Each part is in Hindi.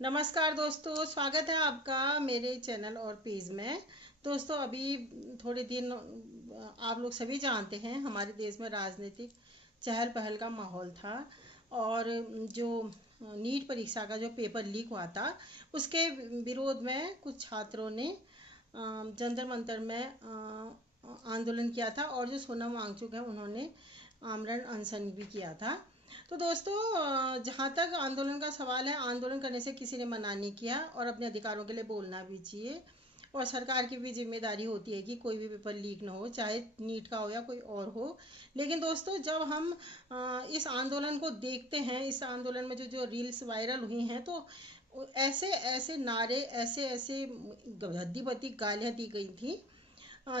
नमस्कार दोस्तों, स्वागत है आपका मेरे चैनल और पेज में। दोस्तों, अभी थोड़े दिन आप लोग सभी जानते हैं हमारे देश में राजनीतिक चहल पहल का माहौल था। और जो नीट परीक्षा का जो पेपर लीक हुआ था उसके विरोध में कुछ छात्रों ने जंतर मंतर में आंदोलन किया था। और जो सोनम वांगचुक है उन्होंने आमरण अनशन भी किया था। तो दोस्तों, जहाँ तक आंदोलन का सवाल है, आंदोलन करने से किसी ने मना नहीं किया और अपने अधिकारों के लिए बोलना भी चाहिए। और सरकार की भी जिम्मेदारी होती है कि कोई भी पेपर लीक ना हो, चाहे नीट का हो या कोई और हो। लेकिन दोस्तों, जब हम इस आंदोलन को देखते हैं, इस आंदोलन में जो जो रील्स वायरल हुई हैं, तो ऐसे ऐसे नारे, ऐसे ऐसे गद्दी बद्दी गालियाँ दी गई थी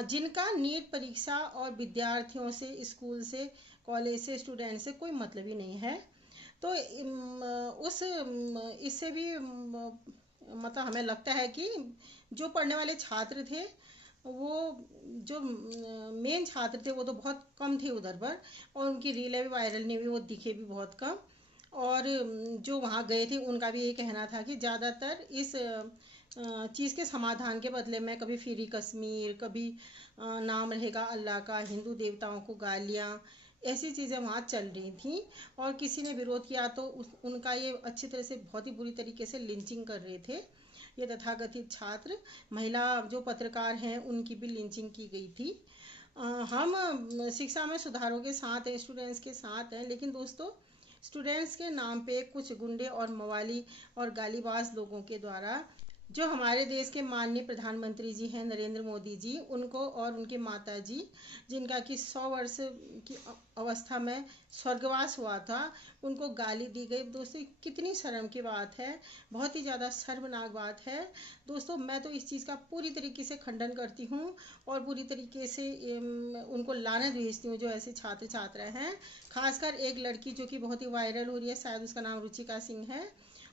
जिनका नीट परीक्षा और विद्यार्थियों से, स्कूल से, कॉलेज से, स्टूडेंट से कोई मतलब ही नहीं है। तो उस इससे भी मतलब हमें लगता है कि जो पढ़ने वाले छात्र थे, वो जो मेन छात्र थे वो तो बहुत कम थे उधर पर। और उनकी रीलें भी वायरल नहीं हुई, वो दिखे भी बहुत कम। और जो वहाँ गए थे उनका भी ये कहना था कि ज़्यादातर इस चीज़ के समाधान के बदले में कभी फिरी कश्मीर, कभी नाम रहेगा अल्लाह का, हिंदू देवताओं को गालियाँ, ऐसी चीज़ें वहाँ चल रही थी। और किसी ने विरोध किया तो उनका ये अच्छी तरह से, बहुत ही बुरी तरीके से लिंचिंग कर रहे थे ये तथाकथित छात्र। महिला जो पत्रकार हैं उनकी भी लिंचिंग की गई थी। हम शिक्षा में सुधारों के साथ हैं, स्टूडेंट्स के साथ हैं, लेकिन दोस्तों, स्टूडेंट्स के नाम पे कुछ गुंडे और मवाली और गालीबाज लोगों के द्वारा, जो हमारे देश के माननीय प्रधानमंत्री जी हैं नरेंद्र मोदी जी, उनको और उनके माता जी, जिनका कि 100 वर्ष की अवस्था में स्वर्गवास हुआ था, उनको गाली दी गई। दोस्तों, कितनी शर्म की बात है, बहुत ही ज़्यादा शर्मनाक बात है। दोस्तों, मैं तो इस चीज़ का पूरी तरीके से खंडन करती हूँ और पूरी तरीके से उनको लानत भेजती हूँ जो ऐसे छात्र छात्रा हैं। खासकर एक लड़की जो कि बहुत ही वायरल हो रही है, शायद उसका नाम रुचिका सिंह है।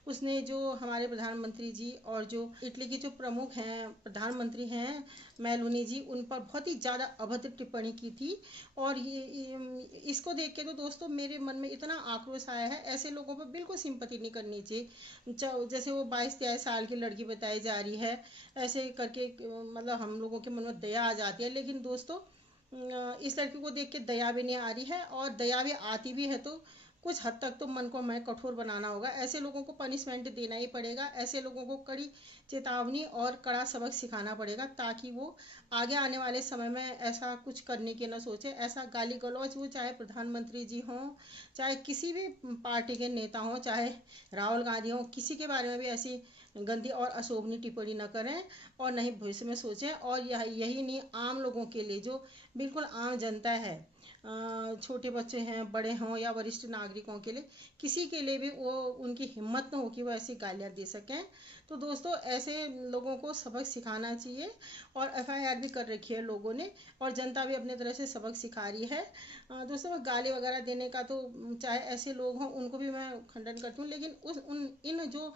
उसने जो हमारे प्रधानमंत्री जी और जो इटली की जो प्रमुख हैं, प्रधानमंत्री हैं मेलोनी जी, उन पर बहुत ही ज़्यादा अभद्र टिप्पणी की थी। और इसको देख के तो दोस्तों मेरे मन में इतना आक्रोश आया है। ऐसे लोगों पर बिल्कुल सिंपति नहीं करनी चाहिए। जैसे वो 22-23 साल की लड़की बताई जा रही है, ऐसे करके मतलब हम लोगों के मन में दया आ जाती है। लेकिन दोस्तों, इस लड़की को देख के दया भी नहीं आ रही है, और दया भी आती भी है तो कुछ हद तक तो मन को हमें कठोर बनाना होगा। ऐसे लोगों को पनिशमेंट देना ही पड़ेगा, ऐसे लोगों को कड़ी चेतावनी और कड़ा सबक सिखाना पड़ेगा, ताकि वो आगे आने वाले समय में ऐसा कुछ करने की न सोचे। ऐसा गाली गलौज, वो चाहे प्रधानमंत्री जी हों, चाहे किसी भी पार्टी के नेता हों, चाहे राहुल गांधी हों, किसी के बारे में भी ऐसी गंदी और अशोभनीय टिप्पणी न करें और न ही भविष्य में सोचें। और यही नहीं, आम लोगों के लिए, जो बिल्कुल आम जनता है, छोटे बच्चे हैं, बड़े हों या वरिष्ठ नागरिकों के लिए, किसी के लिए भी वो, उनकी हिम्मत न हो कि वो ऐसी गालियाँ दे सकें। तो दोस्तों, ऐसे लोगों को सबक सिखाना चाहिए। और एफआईआर भी कर रखी है लोगों ने, और जनता भी अपने तरह से सबक सिखा रही है। दोस्तों, गाली वगैरह देने का तो, चाहे ऐसे लोग हों उनको भी मैं खंडन करती हूँ, लेकिन उस उन इन जो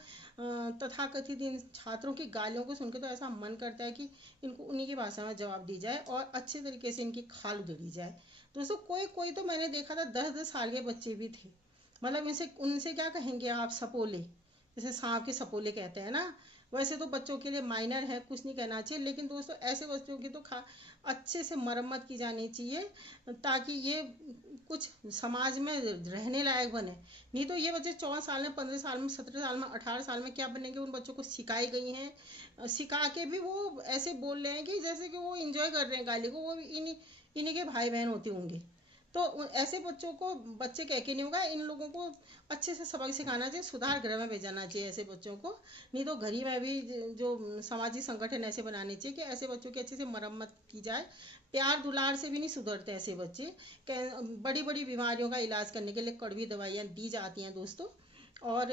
तथाकथित इन छात्रों की गालियों को सुन के तो ऐसा मन करता है कि इनको उन्हीं की भाषा में जवाब दी जाए और अच्छे तरीके से इनकी खाल उधेड़ी जाए। दोस्तों, कोई कोई तो मैंने देखा था, 10-10 साल के बच्चे भी थे। मतलब इनसे उनसे क्या कहेंगे आप, सपोले, जैसे सांप के सपोले कहते हैं ना, वैसे तो बच्चों के लिए माइनर है, कुछ नहीं कहना चाहिए। लेकिन दोस्तों, ऐसे बच्चों की तो अच्छे से मरम्मत की जानी चाहिए, ताकि ये कुछ समाज में रहने लायक बने। नहीं तो ये बच्चे 14 साल में, 15 साल में, 17 साल में, 18 साल में क्या बनेंगे, उन बच्चों को सिखाई गई हैं, सिखा के भी वो ऐसे बोल रहे हैं कि जैसे कि वो इंजॉय कर रहे हैं गाली को, वो इन्हीं के भाई बहन होते होंगे। तो ऐसे बच्चों को बच्चे कह के नहीं होगा, इन लोगों को अच्छे से सबक सिखाना चाहिए, सुधार गृह में भेजना चाहिए ऐसे बच्चों को। नहीं तो घर ही में भी जो सामाजिक संगठन ऐसे बनाने चाहिए कि ऐसे बच्चों की अच्छे से मरम्मत की जाए। प्यार दुलार से भी नहीं सुधरते ऐसे बच्चे। बड़ी बड़ी बीमारियों का इलाज करने के लिए कड़वी दवाइयाँ दी जाती हैं दोस्तों। और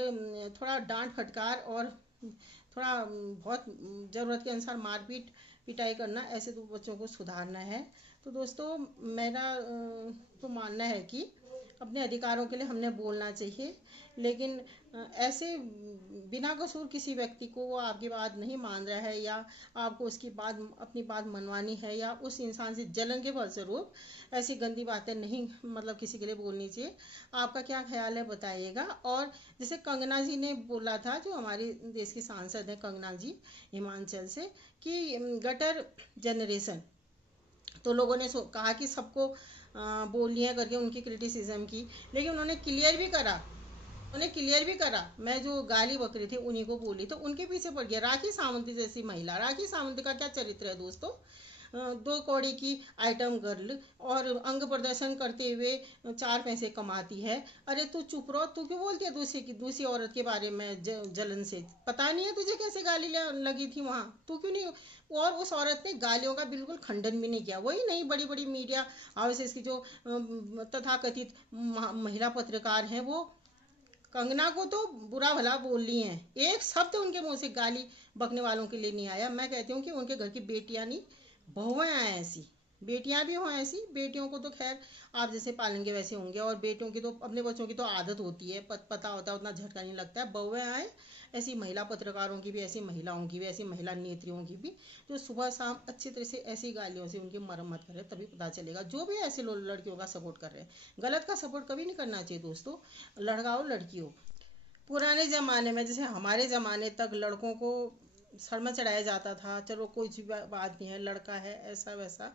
थोड़ा डांट फटकार और थोड़ा बहुत ज़रूरत के अनुसार मारपीट पिटाई करना, ऐसे तो बच्चों को सुधारना है। तो दोस्तों, मेरा तो मानना है कि अपने अधिकारों के लिए हमने बोलना चाहिए। लेकिन ऐसे बिना कसूर किसी व्यक्ति को वो आपकी बात नहीं मान रहा है, या आपको उसकी बात अपनी बात मनवानी है, या उस इंसान से जलन के फलस्वरूप ऐसी गंदी बातें नहीं मतलब किसी के लिए बोलनी चाहिए। आपका क्या ख्याल है बताइएगा। और जैसे कंगना जी ने बोला था, जो हमारे देश की सांसद है कंगना जी हिमाचल से, कि गटर जनरेशन, तो लोगों ने कहा कि सबको बोलियां करके उनकी क्रिटिसिज्म की, लेकिन उन्हें क्लियर भी करा। मैं जो गाली बकरी थी उन्हीं को बोली, तो उनके पीछे पड़ गया। राखी सावंत जैसी महिला, राखी सावंत का क्या चरित्र है दोस्तों। 2 कौड़ी की आइटम गर्ल, और अंग प्रदर्शन करते हुए 4 पैसे कमाती है। अरे तू चुप रहो, तू क्यों बोलती है दूसरी औरत के बारे में जलन से। पता नहीं है तुझे कैसे गाली लगी थी वहां, तू क्यों नहीं। और उस औरत ने गालियों का बिल्कुल खंडन भी नहीं किया। वही नहीं, बड़ी बड़ी मीडिया हाउसेस की जो तथाकथित महिला पत्रकार हैं, वो कंगना को तो बुरा भला बोल रही हैं। एक शब्द उनके मुंह से गाली बकने वालों के लिए नहीं आया। मैं कहती हूँ कि उनके घर की बेटियां नहीं, बहुएं आए ऐसी, बेटियां भी हों ऐसी। बेटियों को तो खैर आप जैसे पालेंगे वैसे होंगे, और बेटियों की तो अपने बच्चों की तो आदत होती है, पता होता है, उतना झटका नहीं लगता है। बहुएं आए ऐसी, महिला पत्रकारों की भी, ऐसी महिलाओं की भी, ऐसी महिला नेत्रियों की भी, जो सुबह शाम अच्छी तरह से ऐसी गालियों से उनकी मरम्मत करे। तभी पता चलेगा। जो भी ऐसे लोग लड़कियों का सपोर्ट कर रहे हैं, गलत का सपोर्ट कभी नहीं करना चाहिए दोस्तों, लड़का हो लड़की हो। पुराने ज़माने में, जैसे हमारे ज़माने तक लड़कों को सर में चढ़ाया जाता था, चलो कोई सी बात नहीं है, लड़का है ऐसा वैसा।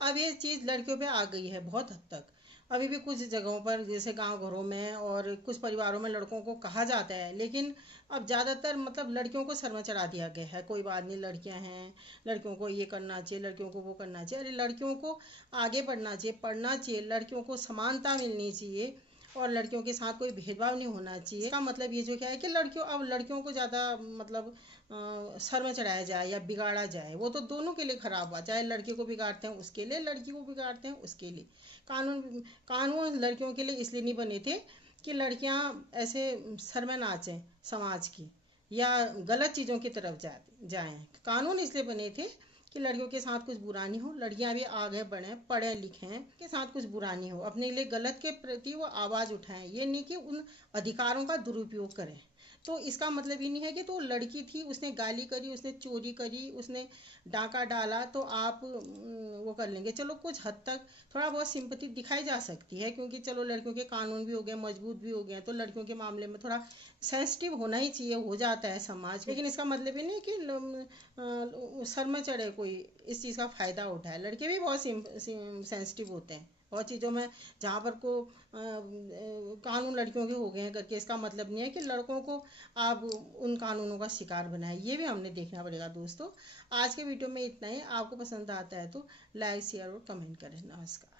अब ये चीज़ लड़कियों पे आ गई है बहुत हद तक। अभी भी कुछ जगहों पर, जैसे गांव घरों में और कुछ परिवारों में लड़कों को कहा जाता है, लेकिन अब ज़्यादातर मतलब लड़कियों को सर में चढ़ा दिया गया है। कोई बात नहीं, लड़कियां हैं, लड़कियों को ये करना चाहिए, लड़कियों को वो करना चाहिए। अरे लड़कियों को आगे बढ़ना चाहिए, पढ़ना चाहिए, लड़कियों को समानता मिलनी चाहिए, और लड़कियों के साथ कोई भेदभाव नहीं होना चाहिए। इसका मतलब ये जो क्या है कि लड़कियों को ज़्यादा मतलब सर में चढ़ाया जाए या बिगाड़ा जाए, वो तो दोनों के लिए खराब हुआ। चाहे लड़के को बिगाड़ते हैं उसके लिए, लड़की को बिगाड़ते हैं उसके लिए। कानून कानून लड़कियों के लिए इसलिए नहीं बने थे कि लड़कियां ऐसे सर में नाचें समाज की, या गलत चीज़ों की तरफ जाएं। कानून इसलिए बने थे कि लड़कियों के साथ कुछ बुरा नहीं हो, लड़कियां भी आगे बढ़ें, पढ़े लिखें, के साथ कुछ बुरा नहीं हो, अपने लिए गलत के प्रति वो आवाज़ उठाएं। ये नहीं कि उन अधिकारों का दुरुपयोग करें। तो इसका मतलब ये नहीं है कि तो लड़की थी, उसने गाली करी, उसने चोरी करी, उसने डाका डाला, तो आप वो कर लेंगे। चलो कुछ हद तक थोड़ा बहुत सिंपैथी दिखाई जा सकती है, क्योंकि चलो लड़कियों के कानून भी हो गए, मजबूत भी हो गए, तो लड़कियों के मामले में थोड़ा सेंसिटिव होना ही चाहिए, हो जाता है समाज। लेकिन इसका मतलब ये नहीं कि सर में चढ़े कोई, इस चीज़ का फ़ायदा उठाए। लड़के भी बहुत सेंसिटिव होते हैं बहुत चीज़ों में, जहाँ पर को कानून लड़कियों के हो गए हैं करके इसका मतलब नहीं है कि लड़कों को आप उन कानूनों का शिकार बनाए। ये भी हमने देखना पड़ेगा दोस्तों। आज के वीडियो में इतना ही। आपको पसंद आता है तो लाइक शेयर और कमेंट करें। नमस्कार।